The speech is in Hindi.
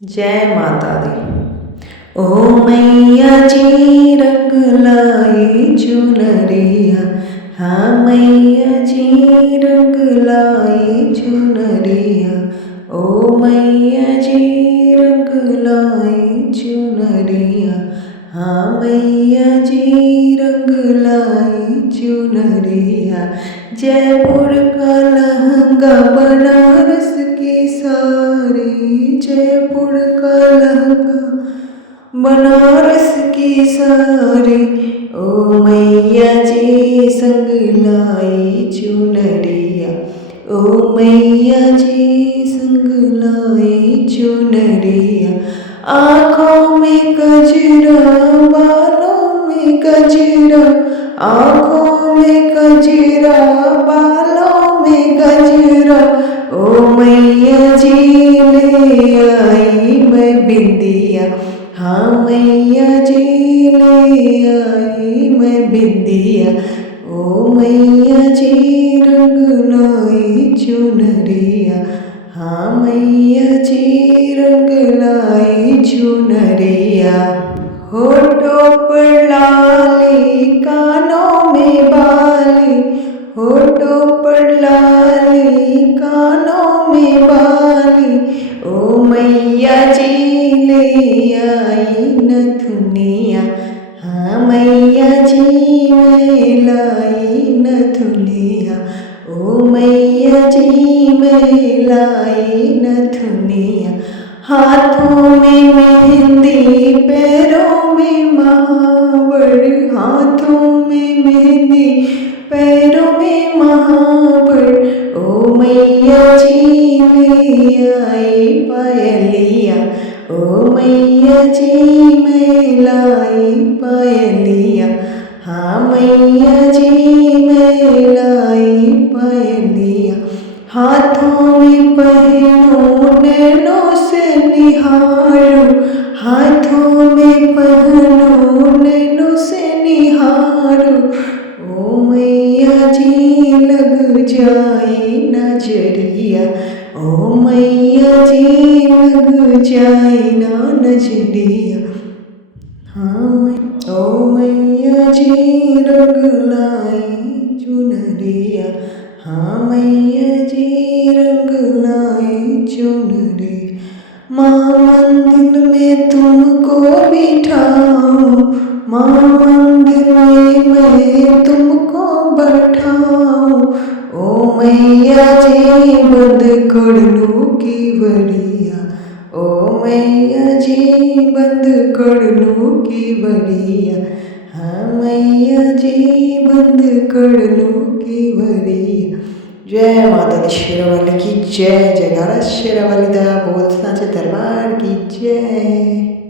जय माता दी। ओ मैया जी रंग लाई चुनरिया, हाँ मैया जी रंग लाई चुनरिया। ओ मैया जी रंग लाई चुनरिया, हाँ मैया जी रंग लाई चुनरिया। जयपुर का लहंगा बनारस की साड़ी, जयपुर का लहंगा बनारस की साड़ी। ओ मैया जी संग लाई चुनरिया, ओ मैया जी संग लाई चुनरिया। आँखों में गजरा बालों में गजरा, आँखों में गजरा बालों में गजरा। ओ मैया जी ले आई मैं बिंदिया, हाँ मैया जी ले आई मैं बिंदिया। ओ मैया जी रंग लाई चुनरिया, हाँ मैया जी रंग लाई चुनरिया। होठों पर लाली कानों में बाली, होठों पर लाली कानों में बाली। ओ मैया जी ले आई नथुनिया, हाँ मैया जी मैं लाई नथुनिया। ओ मैया जी मैं लाई नथुनिया। हाथों में मेहंदी पैरों में महावर, हाथों में मेहंदी पैरों में महावर। ओ मैया जी ले आई पायलिया, ओ मैया जी मैं लाई पायलिया, हाँ मैया जी मैं लाई पायलिया। हाथों में पहनो नैनों से निहारो, हाथों में पहनो नैनों से निहारो। ओ मैया जी लग जाए नजरिया, ओ मैया जी लग जाए ना नजरिया। हाँ ओ मैया जी रंग लाई चुनरिया, हाँ मैया जी रंग लाई चुनरिया। माँ मंदिर में तुमको बिठाऊं, माँ मंदिर में मैं तुमको बैठाऊं। ओ मैया जी बंद कर लूं केवड़िया, ओ मैया जी बंद कर लूं केवड़िया, हाँ मैया जी बंद कर लूं केवड़िया। जय माता दी शेरावाली की जय, जयकारा शेरावाली दा बोल साचे दरबार की जय।